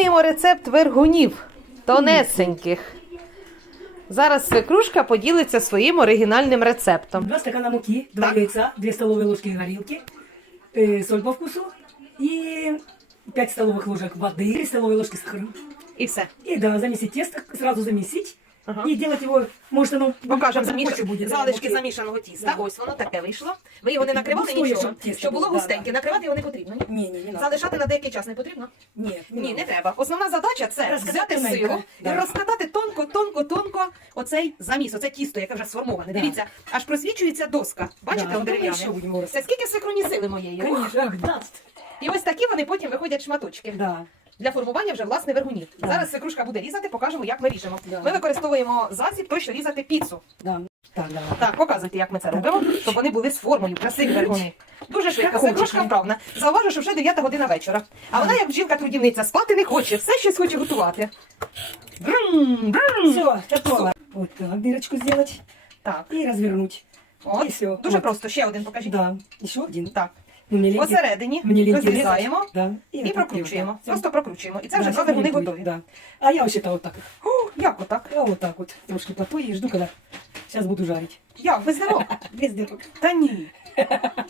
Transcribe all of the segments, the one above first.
Придумуємо рецепт вергунів тонесеньких. Зараз свекрушка поділиться своїм оригінальним рецептом. Два стакана муки, два Так. яйца, две столовые ложки горилки, э, соль по вкусу и 5 столовых ложек воды, 3 столовые ложки сахара. І все. И да, замесить тесто, сразу замесить. Ага. И делать его, может оно... Покажемо заміш... будет, залишки замішаного тіста. Да. Ось воно таке вийшло. Ви його не накривали Густое, нічого, щоб тісто щоб було було, да, густеньке. да. Накривати його не потрібно. ні? Не, не, не надо. Залишати на деякий час не потрібно? Ні, не надо. треба. Основна задача це Розкатати взяти тоненько, силу і да. розкатати тонко, тонко, тонко оцей заміс, оце тісто, яке вже сформоване. Да. Дивіться, аж просвічується доска. Бачите, Да, он ну, дерев'яний. що будемо Це скільки свекруні сили моєї. Ох. Конечно, ах. І ось такі вони потім виходять шматочки. Да. Для формування вже власне вергунів. Да. Зараз свекрушка буде різати, покажемо, як ми ріжемо. Да. Ми використовуємо засіб той, що різати піцу. Да. Так, да. Так, показуйте, як ми це робимо, щоб вони були з формою, красиві вергуни. Дуже швидко, свекрушка вправна. Зауважу, що вже 9 година вечора. А вона, як жінка-трудівниця, спати не хоче, все щось хоче готувати. Брум, брум. Все, готово. Вот так, дырочку сделать Так, и развернуть. от. І все. Дуже От. просто. Ще один покажіть. Да, еще один. Так, Ну, посередині розрізаємо. Да. і і прокручуємо. да. Просто прокручуємо. І це Да, вже два вони готові. Да. А я отак. так. О, як отак? Я отак от. трошки платую і жду, коли зараз буду жарить. Як, без дирок? Без дырок. Та ні.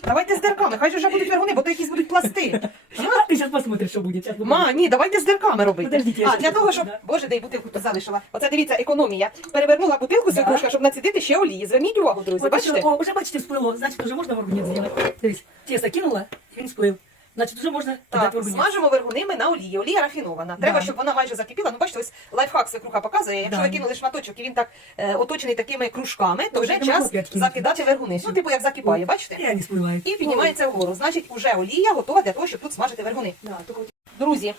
Давайте з дирками, хай вже будуть вергуни, бо то якісь будуть пласти. Сейчас что будет. Сейчас Ма, ні, давайте з дирками робити. Подождіть, я а, для того, щоб. да. Боже, де й бутилку тут залишила. Оце дивіться, економія. Перевернула бутилку Да. свекрушка, щоб націдити ще олії. Зверніть увагу, друзі. Бачите? о, уже бачите, всплыло. Значит, уже можно варгунец сделать. То есть тесто кинула, він он всплыл. Значит, уже можно Так, варгунец. смажимо вергуними на олії. Олія рафінована. Треба, Да. щоб вона майже закипіла. Ну, бачите, ось лайфхак свекруха показує. Якщо Да. ви кинули шматочок і він так е, оточений такими кружками, то Ось вже я час закидати вергуни. Ну, типу, як закипає, бачите? И они всплывают. І піднімається вгору. Значить, уже олія готова для того, щоб тут смажити вергуни. Да, Друзі,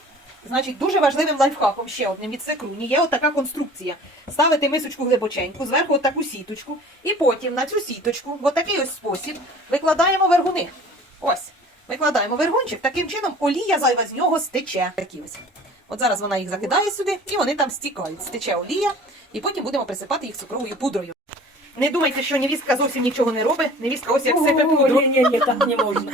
значить, дуже важливим лайфхаком ще одним від свекруні є отака конструкція. Ставити мисочку глибоченьку, зверху отаку сіточку, і потім на цю сіточку, в отакий ось спосіб, викладаємо вергуни. Ось. Викладаємо вергунчик, таким чином олія зайва з нього стече. Такі ось. От зараз вона їх закидає сюди, і вони там стікають. Стече олія, і потім будемо присипати їх цукровою пудрою. Не думайте, що невістка зовсім нічого не робить. Невістка ось як сипе пудру. Не, не, не, так не можно.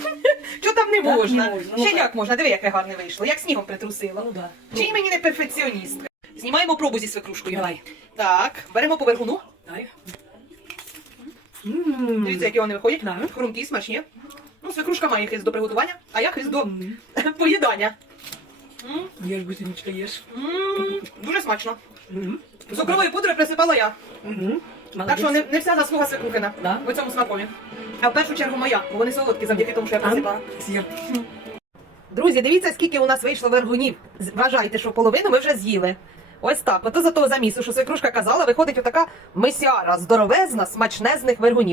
Що там не можна? можна, ну Ще як можна? Диви, яке гарне вийшло. Як снігом притрусило. Ну да. Чи мені не перфекціоністка? Знімаємо пробу зі свекрушкою. Давай. Так, беремо по вергуну. Дай. Дивіться, які вони виходять. Да. Хрумкі, смачні. Ну, свекрушка має хист до приготування, а я хист до поїдання. М, Ешь, быстренько ешь. Дуже смачно. М. Цукровою пудрою присипала я. Так що не, не вся заслуга свекрухина Да. в цьому смакові. А в першу чергу моя, бо вони солодкі завдяки тому, що я присипала. Друзі, дивіться, скільки у нас вийшло вергунів. Вважайте, що половину ми вже з'їли. Ось так. Ото за того замісу, що свекрушка казала, виходить отака мисяра здоровезна, смачнезних вергунів.